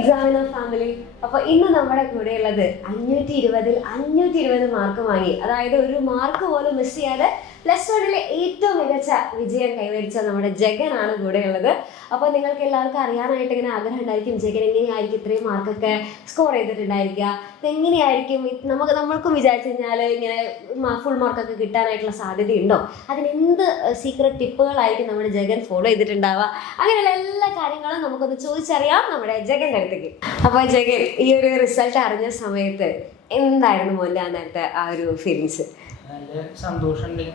Examiner family. അപ്പൊ ഇന്ന് നമ്മുടെ കൂടെ ഉള്ളത് 520-ൽ 520 മാർക്ക് വാങ്ങി, അതായത് ഒരു മാർക്ക് പോലും മിസ് ചെയ്യാതെ +1-ലെ ഏറ്റവും മികച്ച വിജയം കൈവരിച്ച നമ്മുടെ ജഗനാണ് കൂടെ ഉള്ളത്. അപ്പോൾ നിങ്ങൾക്ക് എല്ലാവർക്കും അറിയാനായിട്ട് ഇങ്ങനെ ആഗ്രഹം ഉണ്ടായിരിക്കും, ജഗൻ എങ്ങനെയായിരിക്കും ഇത്രയും മാർക്കൊക്കെ സ്കോർ ചെയ്തിട്ടുണ്ടായിരിക്കുക, എങ്ങനെയായിരിക്കും നമ്മൾക്കും വിചാരിച്ചു കഴിഞ്ഞാൽ ഇങ്ങനെ ഫുൾ മാർക്കൊക്കെ കിട്ടാനായിട്ടുള്ള സാധ്യതയുണ്ടോ, അതിനെന്ത് സീക്രട്ട് ടിപ്പുകളായിരിക്കും നമ്മുടെ ജഗൻ ഫോളോ ചെയ്തിട്ടുണ്ടാവുക, അങ്ങനെയുള്ള എല്ലാ കാര്യങ്ങളും നമുക്കൊന്ന് ചോദിച്ചറിയാം നമ്മുടെ ജഗൻ്റെ അടുത്തേക്ക്. അപ്പോൾ ജഗൻ, ഈ ഒരു റിസൾട്ട് അറിഞ്ഞ സമയത്ത് എന്തായിരുന്നു മോൻ്റെ അന്നത്തെ ആ ഒരു ഫീലിങ്സ്? നല്ല സന്തോഷമുണ്ട്.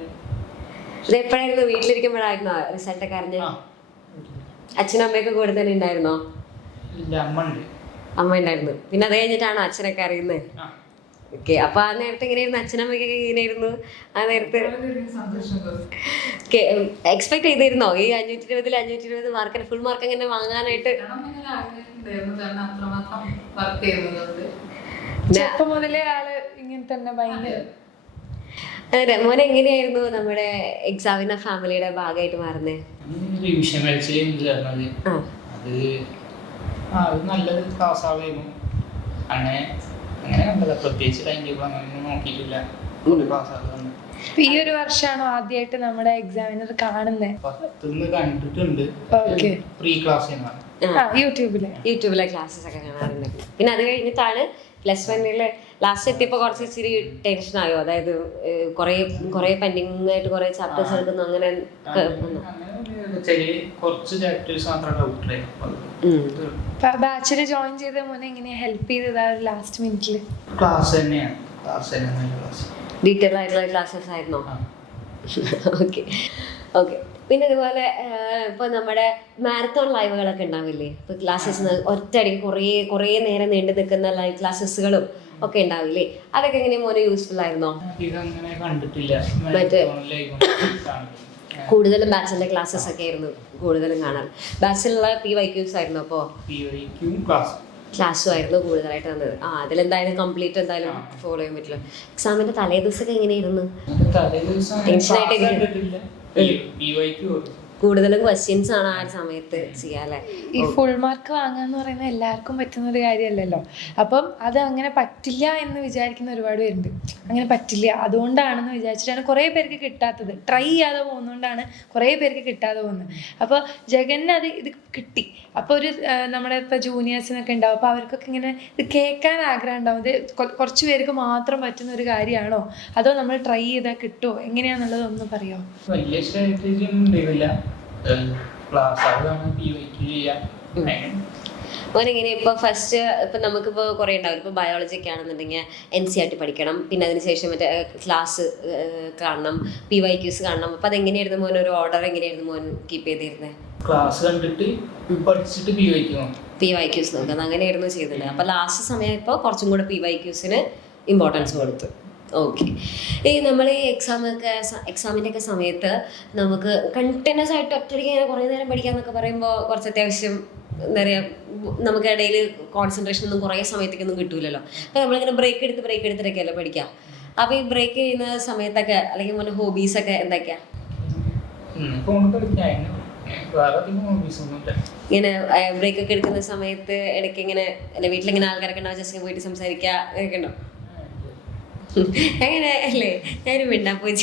ഇത് എപ്പോഴായിരുന്നു? വീട്ടിലിരിക്കുമ്പോഴായിരുന്നോ റിസൾട്ടൊക്കെ അറിഞ്ഞ? അച്ഛനും അമ്മയൊക്കെ കൂടെ തന്നെ ഉണ്ടായിരുന്നോ? അമ്മ ഉണ്ടായിരുന്നു. പിന്നെ അത് കഴിഞ്ഞിട്ടാണോ അച്ഛനൊക്കെ അറിയുന്നത്? ഓക്കെ. അപ്പൊ ആ നേരത്തെ എങ്ങനെയായിരുന്നു? അച്ഛനമ്മയ്ക്കൊക്കെ എങ്ങനെയായിരുന്നു ആ നേരത്തെ? എക്സ്പെക്ട് ചെയ്തിരുന്നോ ഈ 520-ൽ 520 മാർക്കിന് ഫുൾ മാർക്ക് എങ്ങനെ വാങ്ങാനായിട്ട്? ചെറുപ്പം മുതലേ ആള് ഇങ്ങനെ തന്നെ ഭയങ്കര. അതെ, മോനെ എങ്ങനെയായിരുന്നു നമ്മുടെ എക്സാമിനർ ഫാമിലിയുടെ ഭാഗമായിട്ട് മാറുന്നത്? റിവിഷൻ അത് നല്ലൊരു ക്ലാസ്സായിരുന്നു. അങ്ങനെ അങ്ങനെ കണ്ടത്, പ്രത്യേകിച്ച് ടൈം ടേബിൾ അങ്ങനെ നോക്കിയിട്ടില്ല. ഈ ഒരു വർഷമാണോ ആദ്യമായിട്ട് നമ്മുടെ എക്സാമിനർ കാണുന്നത്? 10 കണ്ടിട്ടുണ്ട്, പ്രീ ക്ലാസ് യൂട്യൂബിലെ ക്ലാസ്സസ് ഒക്കെ കാണാറുണ്ട്. പിന്നെ അത് കഴിഞ്ഞിട്ടാണ് +1-ല് ലാസ്റ്റ് എത്തിയപ്പോൾ കുറച്ച് ഇച്ചിരി ടെൻഷനായോ? അതായത് കുറേ പെൻഡിങ് ആയിട്ട് കുറേ ചാപ്റ്റേഴ്സ് എടുക്കുന്നു, അങ്ങനെ ബാച്ചില് ജോയിൻ ചെയ്ത മോനെ എങ്ങനെയാ ഹെൽപ്പ് ചെയ്തത് ലാസ്റ്റ് മിനിറ്റില്? ഡീറ്റെയിൽ ആയിട്ടുള്ള ക്ലാസ്സസ് ആയിരുന്നോ? Okay okay. പിന്നെ അതുപോലെ ഇപ്പോൾ നമ്മുടെ മാരത്തോൺ ലൈവുകളൊക്കെ ഉണ്ടാവില്ലേ? ഇപ്പോൾ ക്ലാസ്സസ് ഒറ്റയടിക്ക് കുറേ നേരം നീണ്ടു നിൽക്കുന്ന ലൈവ് ക്ലാസ്സസുകളും ഒക്കെ ഉണ്ടാവില്ലേ? അതൊക്കെ എങ്ങനെ മോനെ യൂസ്ഫുൾ ആയിരുന്നോ? മറ്റേ കൂടുതലും ബാച്ചിലെ ക്ലാസ്സസ് ഒക്കെ ആയിരുന്നു കൂടുതലും കാണാൻ. ബാച്ചിലുള്ള PYQs ആയിരുന്നു, അപ്പോൾ ക്ലാസ്സും ആയിരുന്നു കൂടുതലായിട്ട് തന്നത്. അതിലെന്തായാലും കംപ്ലീറ്റ് എന്തായാലും ഫോളോ ചെയ്യാൻ പറ്റില്ല. എക്സാമിന്റെ തലേ ദിവസമൊക്കെ എങ്ങനെയായിരുന്നു? ടെൻഷനായിട്ട് കൂടുതലും ക്വസ്റ്റ്യൻസ് ആണ് ആ സമയത്ത് ചെയ്യാല്ലേ? ഈ ഫുൾ മാർക്ക് വാങ്ങാന്ന് പറയുന്നത് എല്ലാവർക്കും പറ്റുന്ന ഒരു കാര്യമല്ലല്ലോ. അപ്പം അത് അങ്ങനെ പറ്റില്ല എന്ന് വിചാരിക്കുന്ന ഒരുപാട് പേരുണ്ട്. അങ്ങനെ പറ്റില്ല, അതുകൊണ്ടാണെന്ന് വിചാരിച്ചിട്ടാണ് കുറേ പേർക്ക് കിട്ടാത്തത്. ട്രൈ ചെയ്യാതെ പോകുന്നതുകൊണ്ടാണ് കുറേ പേർക്ക് കിട്ടാതെ പോകുന്നത്. അപ്പോൾ ജഗന് ഇത് കിട്ടി. അപ്പോൾ ഒരു നമ്മുടെ ഇപ്പോൾ ജൂനിയേഴ്സിനൊക്കെ ഉണ്ടാവും, അപ്പോൾ അവർക്കൊക്കെ ഇങ്ങനെ ഇത് കേൾക്കാൻ ആഗ്രഹം ഉണ്ടാവും. ഇത് കുറച്ച് പേർക്ക് മാത്രം പറ്റുന്ന ഒരു കാര്യമാണോ, അതോ നമ്മൾ ട്രൈ ചെയ്താൽ കിട്ടുമോ, എങ്ങനെയാണെന്നുള്ളത് ഒന്ന് പറയാമോ? വലിയ സ്ട്രാറ്റജി ഒന്നും ഉണ്ടായില്ല. മോനെങ്ങനെ ഇപ്പോൾ ഫസ്റ്റ് ഇപ്പം നമുക്കിപ്പോൾ കുറേ ഉണ്ടാവും. ഇപ്പോൾ ബയോളജി ഒക്കെ ആണെന്നുണ്ടെങ്കിൽ NCERT പഠിക്കണം, പിന്നെ അതിനുശേഷം മറ്റേ ക്ലാസ് കാണണം, PYQs കാണണം. അപ്പം അതെങ്ങനെയായിരുന്നു മോൻ, ഒരു ഓർഡർ എങ്ങനെയായിരുന്നു മോൻ കീപ്പ് ചെയ്തിരുന്നത്? ക്ലാസ് കണ്ടിട്ട് പഠിച്ചിട്ട് PYQs നോക്കുന്നത്, അങ്ങനെയായിരുന്നു ചെയ്തത്. അപ്പം ലാസ്റ്റ് സമയം ഇപ്പോൾ കുറച്ചും കൂടെ PYQsന് ഇമ്പോർട്ടൻസ് കൊടുത്തു. ഓക്കെ. ഈ നമ്മൾ ഈ എക്സാമിൻ്റെ ഒക്കെ സമയത്ത് നമുക്ക് കണ്ടിന്യൂസ് ആയിട്ട് ഒറ്റയ്ക്ക് ഇങ്ങനെ കുറേ നേരം പഠിക്കാന്നൊക്കെ പറയുമ്പോൾ കുറച്ച് അത്യാവശ്യം എന്താ പറയുക, നമുക്ക് ഇടയിൽ കോൺസെൻട്രേഷൻ ഒന്നും കുറേ സമയത്തേക്കൊന്നും കിട്ടൂലല്ലോ. അപ്പോൾ നമ്മളിങ്ങനെ ബ്രേക്ക് എടുത്തിട്ടൊക്കെയല്ലേ പഠിക്കുക. അപ്പോൾ ഈ ബ്രേക്ക് ചെയ്യുന്ന സമയത്തൊക്കെ അല്ലെങ്കിൽ മോൻ്റെ ഹോബീസൊക്കെ എന്തൊക്കെയാ? ഇങ്ങനെ ബ്രേക്ക് ഒക്കെ എടുക്കുന്ന സമയത്ത് ഇടയ്ക്ക് ഇങ്ങനെ അല്ലെ വീട്ടിലിങ്ങനെ ആൾക്കാരൊക്കെ ഉണ്ടാവും, ജസ്റ്റ് പോയിട്ട് സംസാരിക്കുക അങ്ങനെയൊക്കെ ഉണ്ടോ? അങ്ങനെ അല്ലേ, ഞാനും മിണ്ടാൻ പോയി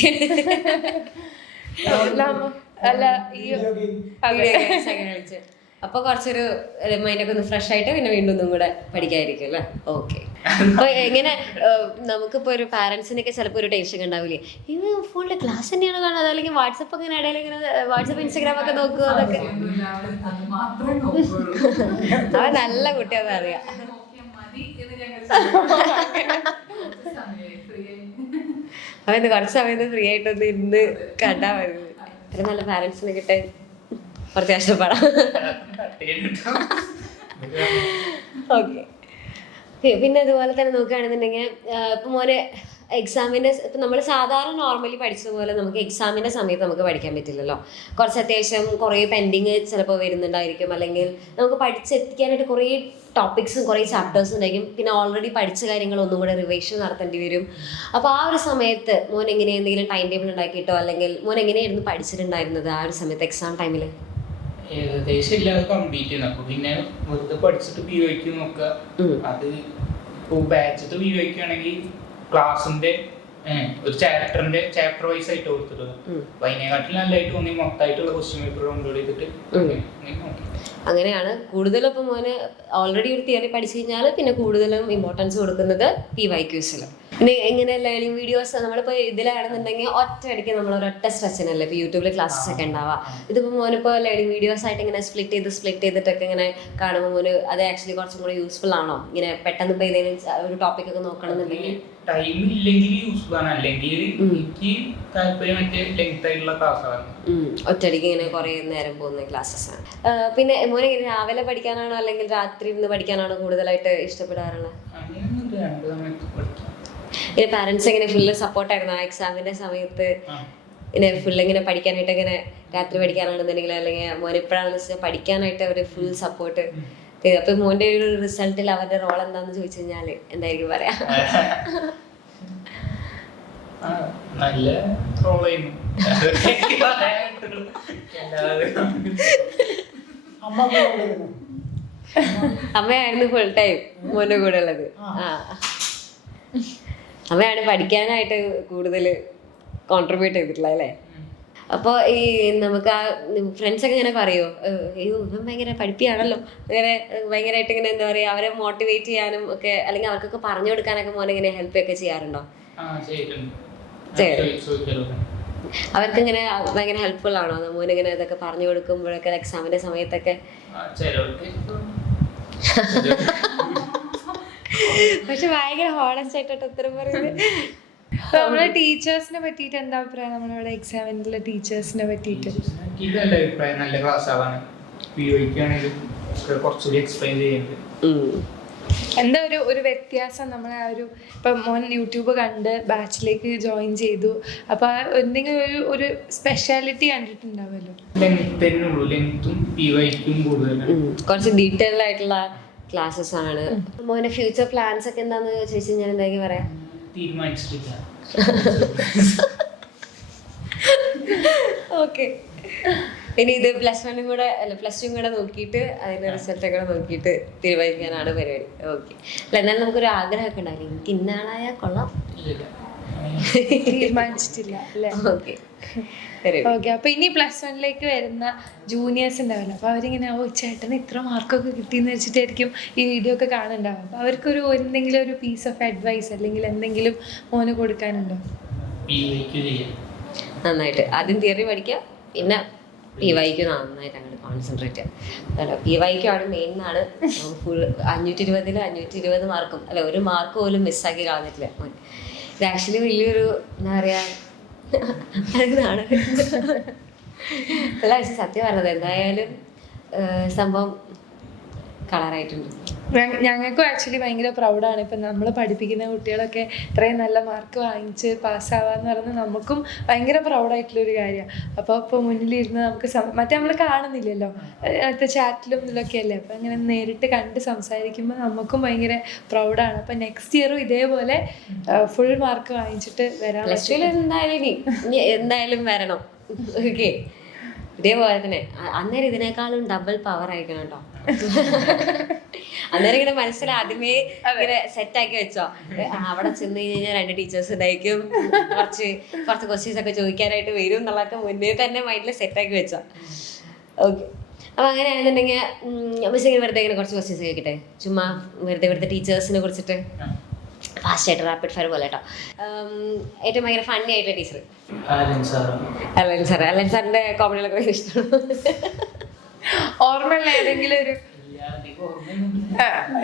കളിച്ച്. അപ്പൊ കുറച്ചൊരു മൈൻഡൊക്കെ ഒന്ന് ഫ്രഷ് ആയിട്ട് പിന്നെ വീണ്ടും ഒന്നും കൂടെ പഠിക്കാതിരിക്കും അല്ലേ? ഓക്കെ. അപ്പൊ എങ്ങനെ നമുക്കിപ്പോ ഒരു പാരന്റ്സിനൊക്കെ ചിലപ്പോൾ ഒരു ടെൻഷൻ ഉണ്ടാവില്ലേ, ഇത് ഫോണിലെ ക്ലാസ് തന്നെയാണോ കാണുന്നത്, അല്ലെങ്കിൽ വാട്സപ്പ് അങ്ങനെ ഇടയിൽ ഇങ്ങനെ വാട്സപ്പ് ഇൻസ്റ്റാഗ്രാം ഒക്കെ നോക്കുക, അതൊക്കെ? അവൻ നല്ല കുട്ടിയാണെന്ന് അറിയാം. അവന് കുറച്ച് സമയത്ത് ഫ്രീ ആയിട്ടൊന്ന് ഇന്ന് കണ്ടാ മതി. ഒരു നല്ല പാരന്റ്സിനെ കിട്ടാൻ കുറച്ച് കഷ്ടപ്പെടാം. ഓക്കെ. പിന്നെ അതുപോലെ തന്നെ നോക്കുകയാണെന്നുണ്ടെങ്കിൽ ഇപ്പം മോനെ എക്സാമിൻ്റെ ഇപ്പം നമ്മൾ സാധാരണ നോർമലി പഠിച്ചതുപോലെ നമുക്ക് എക്സാമിൻ്റെ സമയത്ത് നമുക്ക് പഠിക്കാൻ പറ്റില്ലല്ലോ. കുറച്ച് അത്യാവശ്യം കുറേ പെൻഡിങ് ചിലപ്പോൾ വരുന്നുണ്ടായിരിക്കും, അല്ലെങ്കിൽ നമുക്ക് പഠിച്ചെത്തിക്കാനായിട്ട് കുറേ ടോപ്പിക്സും കുറേ ചാപ്റ്റേഴ്സും ഉണ്ടായിരിക്കും. പിന്നെ ഓൾറെഡി പഠിച്ച കാര്യങ്ങൾ ഒന്നും കൂടെ റിവിഷൻ നടത്തേണ്ടി വരും. അപ്പോൾ ആ ഒരു സമയത്ത് മോൻ എങ്ങനെ എന്തെങ്കിലും ടൈം ടേബിൾ ഉണ്ടാക്കിയിട്ടോ, അല്ലെങ്കിൽ മോൻ എങ്ങനെയായിരുന്നു പഠിച്ചിട്ടുണ്ടായിരുന്നത് ആ ഒരു സമയത്ത് എക്സാം ടൈമിൽ? ഏകദേശം ഇല്ലാതെ കംപ്ലീറ്റ് ചെയ്യുന്നു. അപ്പൊ പിന്നെ വെറുതെ പഠിച്ചിട്ട് POQ നോക്കുക. അത് ഇപ്പോൾ ബാച്ചത്ത് POQ ആണെങ്കിൽ ക്ലാസ്സിന്റെ ഒരു ചാപ്റ്റർ വൈസ് ആയിട്ട് കൊടുത്തിട്ടുള്ളത്. അപ്പൊ അതിനെക്കാട്ടിൽ നല്ലതായിട്ട് തോന്നി മൊത്തമായിട്ടുള്ള ക്വസ്റ്റ്യൻ പേപ്പർ ഡൗൺലോഡ് ചെയ്തിട്ട് അങ്ങനെയാണ് കൂടുതലും. ഇപ്പം മോന് ഓൾറെഡി ഒരു തിയറി പഠിച്ചു കഴിഞ്ഞാൽ പിന്നെ കൂടുതലും ഇമ്പോർട്ടൻസ് കൊടുക്കുന്നത് PYQസിലും. പിന്നെ എങ്ങനെ ലേണിംഗ് വീഡിയോസ് നമ്മളിപ്പോൾ ഇതിലാണെന്നുണ്ടെങ്കിൽ ഒറ്റയടിക്ക് നമ്മൾ ഒരൊറ്റ സ്ട്രെച്ചിനല്ലേ ഇപ്പോൾ യൂട്യൂബിൽ ക്ലാസ്സസ് ഒക്കെ ഉണ്ടാവുക. ഇതിപ്പോൾ മോനിപ്പോൾ ലേണിംഗ് വീഡിയോസ് ആയിട്ട് ഇങ്ങനെ സ്പ്ലിറ്റ് ചെയ്തിട്ടൊക്കെ ഇങ്ങനെ കാണുമ്പോൾ മോന് അത് ആക്ച്വലി കുറച്ചും കൂടി യൂസ്ഫുൾ ആണോ? ഇങ്ങനെ പെട്ടെന്ന് ഇപ്പോൾ ഏതെങ്കിലും ഒരു ടോപ്പിക് ഒക്കെ നോക്കണമെന്നുണ്ടെങ്കിൽ ടൈം ഇല്ലെങ്കിൽ യൂസ്ഫുൾ ആണ്, അല്ലെങ്കിൽ എനിക്ക് താല്പര്യം മറ്റേ ലെങ്ത് ആയിട്ടുള്ള ക്ലാസ്സാണ്. ഒറ്റയടിക്ക് ഇങ്ങനെ കുറേ നേരം പോകുന്ന ക്ലാസ്സസ് ആണ്. പിന്നെ മോനെ ഇങ്ങനെ രാവിലെ പഠിക്കാനാണോ അല്ലെങ്കിൽ രാത്രി ഇരുന്ന് പഠിക്കാനാണോ കൂടുതലായിട്ട് ഇഷ്ടപ്പെടാറുള്ളത്? ഇങ്ങനെ പാരന്റ്സ് എങ്ങനെ ഫുള്ള് സപ്പോർട്ടായിരുന്നു ആ എക്സാമിന്റെ സമയത്ത്? ഇങ്ങനെ ഫുൾ ഇങ്ങനെ പഠിക്കാനായിട്ട് ഇങ്ങനെ രാത്രി പഠിക്കാനാണെന്നുണ്ടെങ്കിൽ അല്ലെങ്കിൽ മോനെ എപ്പോഴാണെന്ന് വെച്ചാൽ പഠിക്കാനായിട്ട് അവർ ഫുൾ സപ്പോർട്ട്? അപ്പൊ മോന്റെ ഒരു റിസൾട്ടിൽ അവരുടെ റോൾ എന്താന്ന് ചോദിച്ചു കഴിഞ്ഞാല് എന്തായിരിക്കും പറയാ? നല്ല റോളായിരുന്നു. അമ്മയായിരുന്നു ഫുൾ ടൈം മോന്റെ കൂടെ ഉള്ളത്. അമ്മയാണ് പഠിക്കാനായിട്ട് കൂടുതൽ കോൺട്രിബ്യൂട്ട് ചെയ്തിട്ടുള്ളത് അല്ലേ? അപ്പോൾ ഈ നമുക്ക് ആ ഫ്രണ്ട്സൊക്കെ ഇങ്ങനെ പറയുമോ, അയ്യോ ഇവൻ ഭയങ്കര പഠിപ്പിയാണല്ലോ, അങ്ങനെ ഭയങ്കരമായിട്ട് ഇങ്ങനെ എന്താ പറയുക അവരെ മോട്ടിവേറ്റ് ചെയ്യാനും ഒക്കെ അല്ലെങ്കിൽ അവർക്കൊക്കെ പറഞ്ഞു കൊടുക്കാനൊക്കെ മോനെ ഇങ്ങനെ ഹെൽപ്പ് ഒക്കെ ചെയ്യാറുണ്ടോ? അവർക്ക് ഇങ്ങനെ ഭയങ്കര ഹെൽപ്ഫുൾ ആണോ മോനിങ്ങനെ ഇതൊക്കെ പറഞ്ഞു കൊടുക്കുമ്പോഴൊക്കെ എക്സാമിന്റെ സമയത്തൊക്കെ? പക്ഷെ ഭയങ്കര ഹോണസ്റ്റ് ആയിട്ടോ ഉത്തരം പറയുന്നത്. നമ്മളെ ടീച്ചേഴ്സിനെ പറ്റിയിട്ട് എന്താ അഭിപ്രായം? നമ്മളിവിടെ എക്സാമിനുള്ള ടീച്ചേഴ്സിനെ പറ്റിയിട്ട് നല്ല അഭിപ്രായം, നല്ല ക്ലാസ് ആവാണ്. കുറച്ചുകൂടി എക്സ്പ്ലെയിൻ ചെയ്യുന്നുണ്ട്. എന്താ ഒരു വ്യത്യാസം നമ്മളെ ആ ഒരു ഇപ്പം മോൻ യൂട്യൂബ് കണ്ട് ബാച്ചിലേക്ക് ജോയിൻ ചെയ്തു, അപ്പൊ എന്തെങ്കിലും ഒരു സ്പെഷ്യാലിറ്റി കണ്ടിട്ടുണ്ടാവുമല്ലോ? കുറച്ച് ഡീറ്റെയിൽഡ് ആയിട്ടുള്ള ക്ലാസ്സസ് ആണ്. മോനെ ഫ്യൂച്ചർ പ്ലാൻസ് ഒക്കെ എന്താന്ന് ചോദിച്ചു കഴിഞ്ഞാൽ എന്തായിരിക്കും പറയാ? തീരുമാനിച്ചിട്ടില്ല. ഓക്കെ, ഇനി ഇത് +1 കൂടെ അല്ല +2 കൂടെ നോക്കിയിട്ട് അതിന്റെ റിസൾട്ട് ഒക്കെ നോക്കിയിട്ട് തീരുമാനിക്കാനാണ് പരിപാടി. ഓക്കെ, അല്ല എന്നാലും നമുക്കൊരു ആഗ്രഹമൊക്കെ ഉണ്ടാവില്ല, എനിക്ക് ഇന്നാളായ കൊള്ളാം? തീരുമാനിച്ചിട്ടില്ല അല്ലേ? Okay okay. അപ്പൊ ഇനി +1ലേക്ക് വരുന്ന ജൂനിയേഴ്സ് ഉണ്ടാവില്ല, അപ്പൊ അവരിങ്ങനെ ചേട്ടന് ഇത്ര മാർക്കൊക്കെ കിട്ടിയെന്ന് വെച്ചിട്ടായിരിക്കും ഈ വീഡിയോ ഒക്കെ കാണുന്നുണ്ടാവും. അപ്പൊ അവർക്കൊരു എന്തെങ്കിലും ഒരു പീസ് ഓഫ് അഡ്വൈസ് അല്ലെങ്കിൽ എന്തെങ്കിലും മോന് കൊടുക്കാനുണ്ടോ? നന്നായിട്ട് ആദ്യം തിയറി പഠിക്കുക, പിന്നെ PYQ നന്നായിട്ട് അങ്ങോട്ട് കോൺസെൻട്രേറ്റ് ചെയ്യുക. PYQ ആണ് മെയിൻ എന്നാണ്. ഫുൾ 520 520 മാർക്കും അല്ല, ഒരു മാർക്ക് പോലും മിസ്സാക്കി കളഞ്ഞിട്ടില്ല. ഇത് ആക്ച്വലി വലിയൊരു എന്താ പറയാ അതാണ് അല്ല, പക്ഷെ സത്യം പറഞ്ഞത് എന്തായാലും സംഭവം കളറായിട്ടുണ്ട്. ഞങ്ങൾക്കും ആക്ച്വലി ഭയങ്കര പ്രൗഡാണ്. ഇപ്പം നമ്മൾ പഠിപ്പിക്കുന്ന കുട്ടികളൊക്കെ ഇത്രയും നല്ല മാർക്ക് വാങ്ങിച്ച് പാസ്സാവാന്ന് പറയുന്നത് നമുക്കും ഭയങ്കര പ്രൗഡായിട്ടുള്ളൊരു കാര്യമാണ്. അപ്പോൾ ഇപ്പോൾ മുന്നിലിരുന്ന് നമുക്ക് മറ്റേ നമ്മൾ കാണുന്നില്ലല്ലോ, അടുത്ത ചാറ്റിലും ഇതിലൊക്കെ അല്ലേ, അപ്പം അങ്ങനെ നേരിട്ട് കണ്ട് സംസാരിക്കുമ്പോൾ നമുക്കും ഭയങ്കര പ്രൗഡാണ്. അപ്പം നെക്സ്റ്റ് ഇയറും ഇതേപോലെ ഫുൾ മാർക്ക് വാങ്ങിച്ചിട്ട് വരാൻ പറ്റും. എന്തായാലും വരണം. ഓക്കെ, ഇതേപോലെ തന്നെ അന്നേരം ഇതിനേക്കാളും ഡബിൾ പവർ ആയിരിക്കണം കേട്ടോ. അന്നേരം ഇങ്ങനെ മനസ്സിൽ ആദ്യമേ ഇങ്ങനെ സെറ്റാക്കി വെച്ചോ, അവിടെ ചെന്ന് കഴിഞ്ഞാൽ 2 ടീച്ചേഴ്സ് ഉണ്ടായിരിക്കും, കുറച്ച് ക്വസ്റ്റ്യൻസ് ഒക്കെ ചോദിക്കാനായിട്ട് വരും എന്നുള്ളതൊക്കെ മുന്നേ തന്നെ മൈൻഡിൽ സെറ്റാക്കി വെച്ചോ. ഓക്കെ, അപ്പൊ അങ്ങനെയാണെന്നുണ്ടെങ്കിൽ മിസ് ഇങ്ങനെ വെറുതെ ഇങ്ങനെ കുറച്ച് ക്വസ്റ്റ്യൻസ് ചോദിക്കട്ടെ, ചുമ്മാ വെറുതെ ഇവിടുത്തെ ടീച്ചേഴ്സിനെ കുറിച്ചിട്ട് ഫാസ്റ്റ് ആയിട്ട് റാപ്പിഡ് ഫയർ പോലെ കേട്ടോ. ഏറ്റവും ഭയങ്കര ഫണ്ണി ആയിട്ടുള്ള ടീച്ചർ അലൻ സാറിന്റെ കോമഡികളൊക്കെ ഭയങ്കര ഇഷ്ടമാണ്. ഓർമ്മയുള്ള ഏതെങ്കിലും ഒരു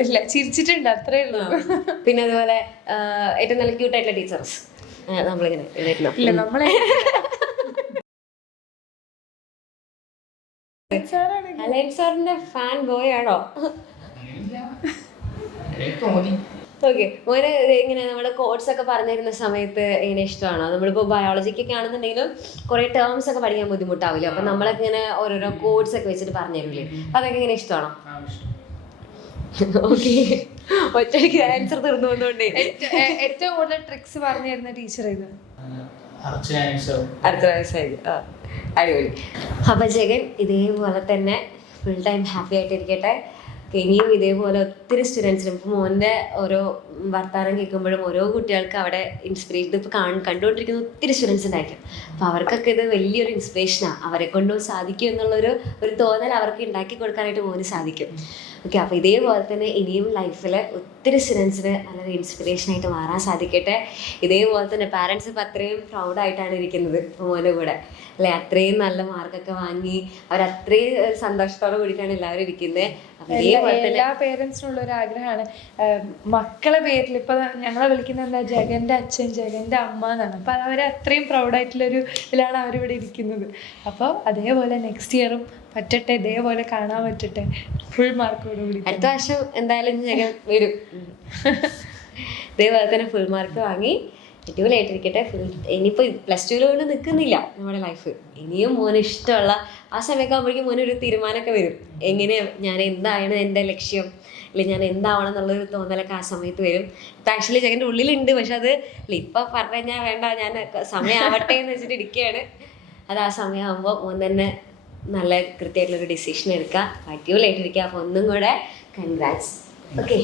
ഇല്ല, ചിരിച്ചിട്ടുണ്ട് അത്രേ ഉള്ളൂ. പിന്നെ അതുപോലെ ഏറ്റവും നല്ല ക്യൂട്ടായിട്ടുള്ള ടീച്ചേഴ്സ് നമ്മളിങ്ങനെ ഇല്ല, നമ്മളെ അലൻ സാറിന്റെ ഫാൻ ബോയ് ആണോ? ഓക്കെ, മോന് ഇങ്ങനെ നമ്മുടെ കോഡ്സ് ഒക്കെ പറഞ്ഞിരുന്ന സമയത്ത് ഇങ്ങനെ ഇഷ്ടമാണോ? നമ്മളിപ്പോൾ ബയോളജിക്കൊക്കെ ആണെന്നുണ്ടെങ്കിലും കുറേ ടേംസ് ഒക്കെ പഠിക്കാൻ ബുദ്ധിമുട്ടാവില്ല, അപ്പം നമ്മളൊക്കെ ഇങ്ങനെ ഓരോരോ കോഡ്സ് ഒക്കെ വെച്ചിട്ട് പറഞ്ഞു തരില്ലേ, അതൊക്കെ ഇങ്ങനെ ഇഷ്ടമാണോ? ഓക്കെ, ഒറ്റയ്ക്ക് ആൻസർ തീർന്നു വന്നോണ്ടേ ഏറ്റവും കൂടുതൽ ട്രിക്സ് പറഞ്ഞു തരുന്ന ടീച്ചർ ഇത് അടുത്ത വയസ്സായിരിക്കും. ആ, അടിപൊളി. അപ്പൊ ജഗൻ ഇതേപോലെ തന്നെ ഫുൾ ടൈം ഹാപ്പി ആയിട്ടിരിക്കട്ടെ. ഇനിയും ഇതേപോലെ ഒത്തിരി സ്റ്റുഡൻസിനും ഇപ്പോൾ മോൻ്റെ ഓരോ വർത്താനം കേൾക്കുമ്പോഴും ഓരോ കുട്ടികൾക്ക് അവിടെ ഇൻസ്പിറേഷൻ, ഇതിപ്പോൾ കണ്ടുകൊണ്ടിരിക്കുന്ന ഒത്തിരി സ്റ്റുഡൻസ് ഉണ്ടായിരിക്കും. അപ്പോൾ അവർക്കൊക്കെ ഇത് വലിയൊരു ഇൻസ്പിറേഷനാണ്. അവരെ കൊണ്ടും സാധിക്കും എന്നുള്ളൊരു തോന്നൽ അവർക്ക് ഉണ്ടാക്കി കൊടുക്കാനായിട്ട് മോന് സാധിക്കും. ഓക്കെ, അപ്പോൾ ഇതേപോലെ തന്നെ ഇനിയും ലൈഫിൽ ഒത്തിരി സ്റ്റുഡൻസിന് നല്ലൊരു ഇൻസ്പിറേഷനായിട്ട് മാറാൻ സാധിക്കട്ടെ. ഇതേപോലെ തന്നെ പാരൻസ് ഇപ്പോൾ അത്രയും പ്രൗഡായിട്ടാണ് ഇരിക്കുന്നത് മോൻ്റെ കൂടെ അല്ലെ. അത്രയും നല്ല മാർക്കൊക്കെ വാങ്ങി അവരത്രയും സന്തോഷത്തോടെ കൂടിയിട്ടാണ് എല്ലാവരും ഇരിക്കുന്നത്. എല്ലാ പേരൻസിനുള്ള ഒരു ആഗ്രഹമാണ് മക്കളെ പേരിൽ ഇപ്പൊ ഞങ്ങളെ വിളിക്കുന്നത് എന്താ, ജഗന്റെ അച്ഛൻ, ജഗന്റെ അമ്മ എന്നാണ്. അപ്പൊ അവരെ അത്രയും പ്രൗഡായിട്ടുള്ളൊരു ഇതിലാണ് അവരിവിടെ ഇരിക്കുന്നത്. അപ്പോൾ അതേപോലെ നെക്സ്റ്റ് ഇയറും പറ്റട്ടെ, ഇതേപോലെ കാണാൻ പറ്റട്ടെ, ഫുൾ മാർക്കോട് കൂടി. അടുത്ത വർഷം എന്തായാലും ജഗൻ വരും. ഇതേപോലെ തന്നെ ഫുൾ മാർക്ക് വാങ്ങി അടിപൊളിയായിട്ടിരിക്കട്ടെ. ഇനിയിപ്പോൾ +2 കൊണ്ട് നിൽക്കുന്നില്ല നമ്മുടെ ലൈഫ്. ഇനിയും മോന് ഇഷ്ടമുള്ള ആ സമയമൊക്കെ ആകുമ്പോഴേക്കും മോനൊരു തീരുമാനമൊക്കെ വരും. എങ്ങനെ ഞാൻ എന്താണ് എൻ്റെ ലക്ഷ്യം, അല്ലെങ്കിൽ ഞാൻ എന്താവണം എന്നുള്ളൊരു തോന്നലൊക്കെ ആ സമയത്ത് വരും. ഇപ്പം ആക്ച്വലി ജഗൻ്റെ ഉള്ളിലുണ്ട്, പക്ഷെ അത് ഇപ്പം പറഞ്ഞു കഴിഞ്ഞാൽ വേണ്ട, ഞാൻ സമയമാവട്ടെ എന്ന് വെച്ചിട്ട് ഇരിക്കുകയാണ്. അത് ആ സമയമാകുമ്പോൾ മോൻ തന്നെ നല്ല കൃത്യമായിട്ടുള്ളൊരു ഡിസിഷൻ എടുക്കുക, അടിപൊളിയായിട്ടിരിക്കുക. അപ്പോൾ ഒന്നും കൂടെ കൺഗ്രാറ്റ്സ്. ഓക്കെ.